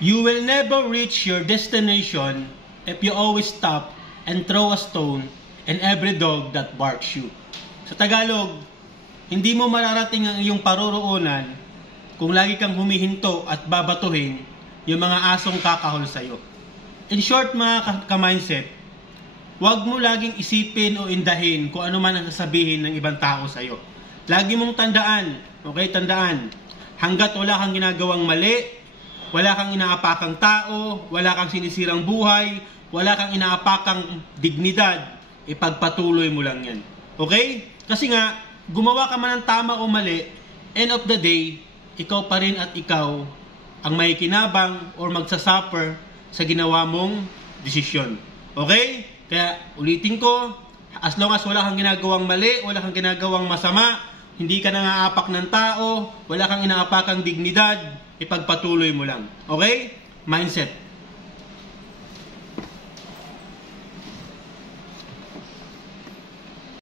You will never reach your destination if you always stop and throw a stone and every dog that barks you. Sa Tagalog, hindi mo mararating ang iyong paroroonan kung lagi kang humihinto at babatuhin yung mga asong kakahol sa'yo. In short mga ka-mindset, huwag mo laging isipin o indahin kung ano man ang sasabihin ng ibang tao sa'yo. Lagi mong tandaan, okay, tandaan, hanggat wala kang ginagawang mali, wala kang inaapakang tao, wala kang sinisirang buhay, wala kang inaapakang dignidad, ipagpatuloy mo lang yan. Okay? Kasi nga, gumawa ka man ng tama o mali, end of the day, ikaw pa rin at ikaw ang may kinabang or magsasuffer sa ginawa mong desisyon. Okay? Kaya ulitin ko, as long as wala kang ginagawang mali, wala kang ginagawang masama, hindi ka nangaapak ng tao, wala kang inaapakang dignidad, ipagpatuloy mo lang. Okay? Mindset.